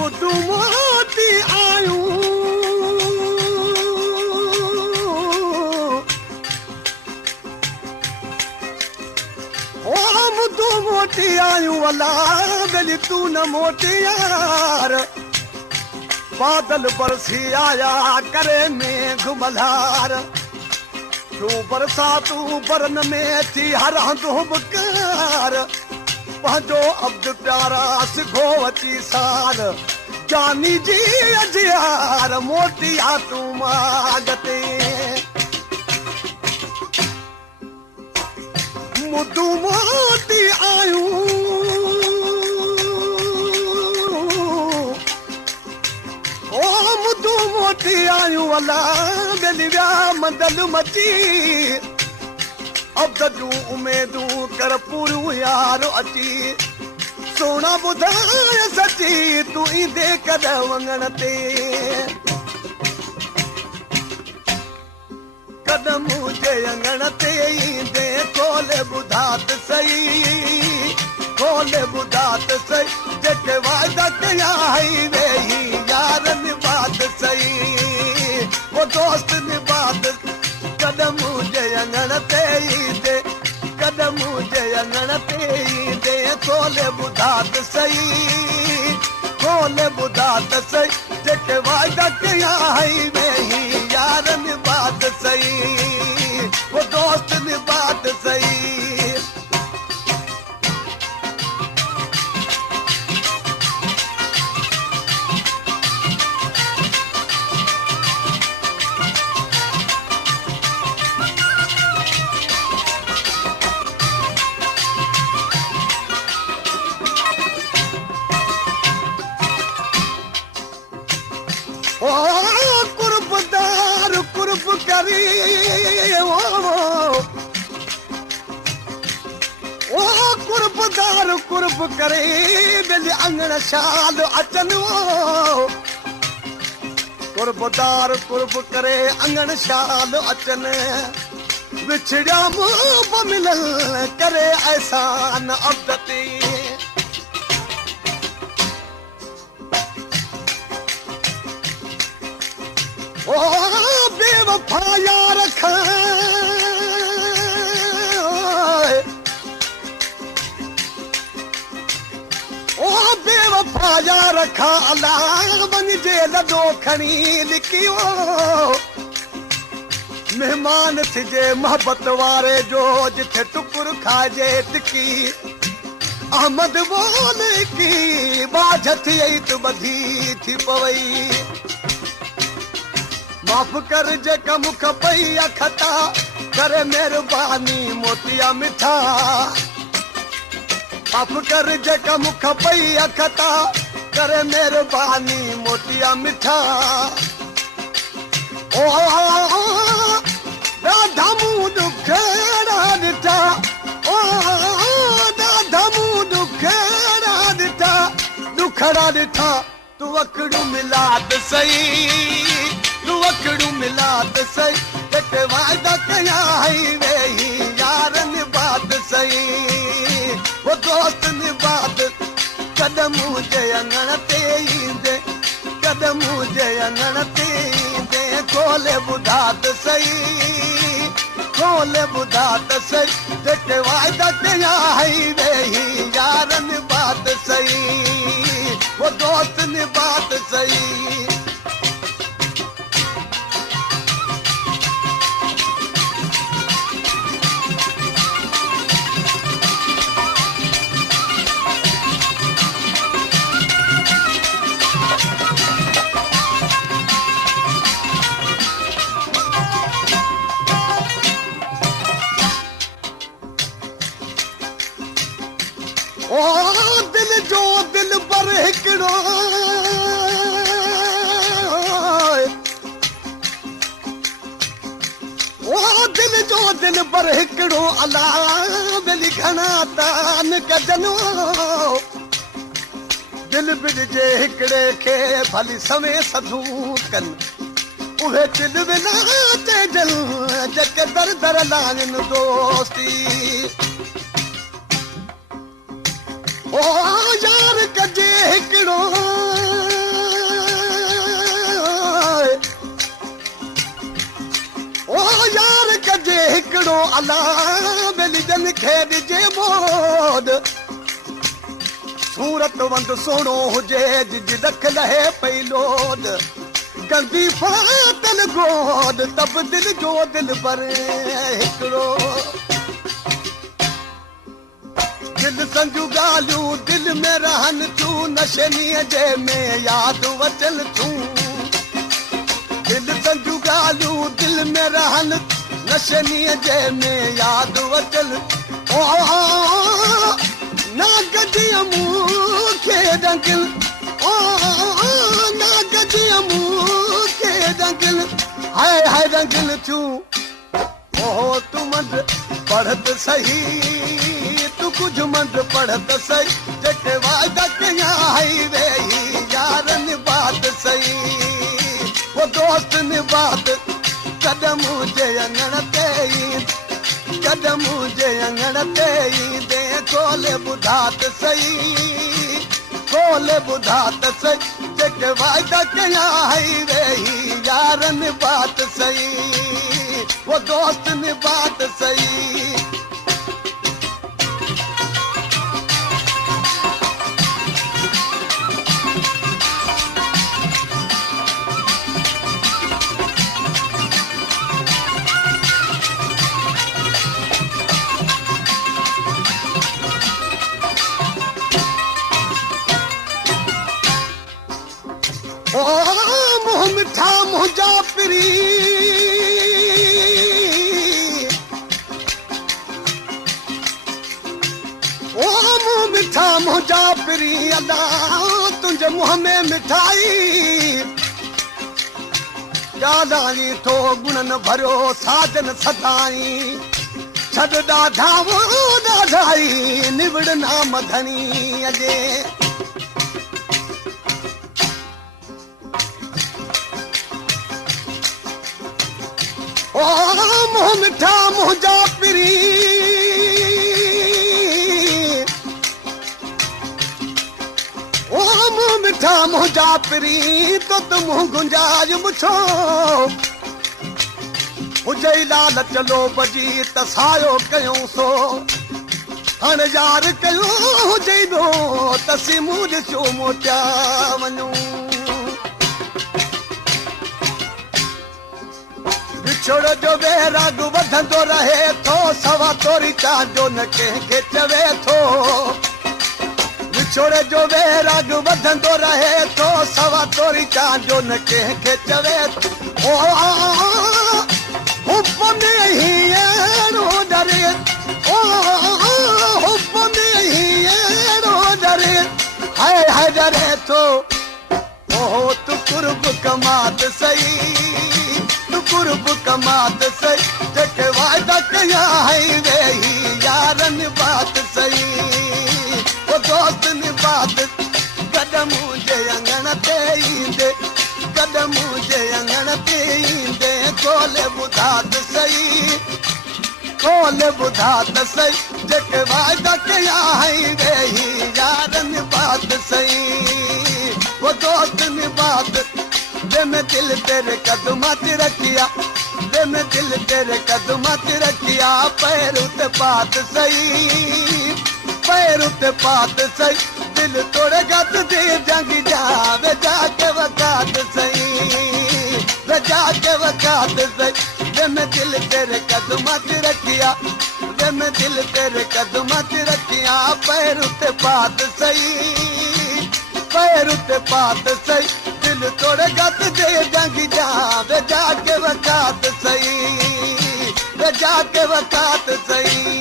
मुदू मोती आयूं ओ मुदू मोती आयूं अला गली तू न मोटी यार बादल बरसी आया करे मेघ मल्हार तू बरसा तू बरन में थी हर हंधु मुकार पंहिंजो अब्द प्यारा सिखो अची सार जानी जी अजियार मोटी आ तू मागते मुदू मोती आयूं ओ मुदू मोती आयूं अला गली विया मंदल मची अब जूं उमेदूं कर पूरियूं यार अची सोना ॿुधाए सची तूं ईंदे कॾहिं वङण ते कदम जे अंगण ते ईंदे खोले ॿुधात सही खोले ॿुधात सही जेके वाइदा कया हई वेही यार निबात सही वो दोस्त निबात कदम जे अंगण ते ईंदे कदम जे अंगण ते ईंदे खोले ॿुधात सही खोले ॿुधात सही जेके वाइदा कया हई वेही यार निबात सही वो दोस्त निबात सही कुर्बदार कुर्ब करी ओ कुर्बदार कुर्ब करे दिल अंगण शाल अचन कुर्बदार कुर्ब करे अंगण शाल अचन विछड़ा मुंह मिलल करे एहसान अब्दती ओ बेवफा यार ओ बेवफा यार खा अला वञ जे लॾो खणी लिकियो महिमान थिजे मोहबत वारे जो जिथे टुकुर खाइजे टिकी अहमद बोल की बाझ थी त ॿधी थी पवई माफ़ कर जेका मुख पई अखता करे महिरबानी मोतिया मिठा माफ़ कर जेका मुख पई अखता करे महिरबानी मोतिया मिठा ओ ॾाढा मूं ॾुखड़ा ॾिठा ओ ॾाढा मूं ॾुखड़ा ॾिठा ॾुखड़ा ॾिठा तूं अखड़ू मिलाद सही तूं अखड़ू मिलाद सही जेके वाइदा कया हई वेही यार निबात सही वो दोस्त निबात कदम जे अंगण ते ईंदे कदम जे अंगण ते ईंदे खोले ॿुधात सही खोले ॿुधात सही जेके वाइदा कया हई वेही यार निबात सही वो दोस्त निबात सही ओ दिल जो दिल पर हिकिड़ो ओ दिल जो दिल पर हिकिड़ो अला दिल घणा तान कजनो दिल बिड़जे हिकिड़े खे भली सवे सधू कन उहे दिल बिना चइजन जेके दर दर लाइन दोस्ती ओ यार कजे हिकिड़ो सजो अला बेलिजन खेड जे मोद सूरत वंद सोनो हुजे जिज रख लहे पई लोद गंदी फातल गोद तब दिल जो दिल भरे हिकिड़ो दिल संजू ॻाल्हियूं दिल में रहन तूं नशनीअ जे में यादि वचल तूं दिल संजू ॻाल्हियूं दिल में रहन नशनीअ जे में यादि वचल ओ ना गॾिया मूंखे रंगिल ओ ना गॾिया मूंखे रंगिल हाय हाय रंगिल तूं ओहो तूं मंद पढ़त सही तूं कुझु मंद पढ़त सही जेके वाइदा कया हई वेही यारनि बात सही वो दोस्त ने बात कदम जे अंगण ते कदम जे अंगण ते ईंदे कोले ॿुधात सही कोले ॿुधात सही जेके वाइदा कया हई वेही यारनि बात सही वो दोस्त ने बात सही ओ मुँह मिठा मुंहिंजा पिरी ओ मुँह मिठा मुंहिंजा पिरी अदा तुंहिंजे मुंहं में मिठाई ॾाढाई थो गुणनि भरियो साजन सदाई छॾ ॾाढा वो ॾाढाई निबिड़ नाम धनी अॼे ओ मुँह मिठा मुंहिंजा पिरी ओ मुँह मिठा मुंहिंजा पिरी तो त मुंहुं गुंजाज मुछो हुजे लाल चलो बजी त सायो कयूं सो हाणे यार कयो हुजे त सिमूं ॾिसो मोटिया वञूं छोड़ जो बेराग वधंदो रहे थो सवा तोरी चांजो न कंहिंखे चवे थो छोड़ जो बेराग वधंदो रहे थो सवा तोरी चांजो न कंहिंखे चवे थो हुप में ही अहिड़ो डरे ओ हुप में ही अहिड़ो डरे हाय हाय डरे थो ओहो तू कुर्ब कमात सही कुर्ब कमात सही जेके वाइदा कया हई वेही यारनि बात सही वो दोस्त ने बात कदम जे अंगण ते ईंदे कदम जे अंगण ते ईंदे कोले ॿुधात सही कोले ॿुधात सही जेके वाइदा कया हई वेही यारनि बात सही वो दोस्त ने बात वे मैं दिल तेरे कदमात रखिया वे मैं दिल तेरे कदमात रखिया पैर उते पात सही पैर उते पात सही दिल तोड़ेगा तुझे जंग जावे जाके वकात सही वे जाके वकात सही वे मैं दिल तेरे कदमात रखिया वे मैं दिल तेरे कदमात रखिया पैर उते पात सही पैर उते पात सही दिल तोड़ेगा तुझे जंग जावे जाके वकात सही वे जाके वकात सही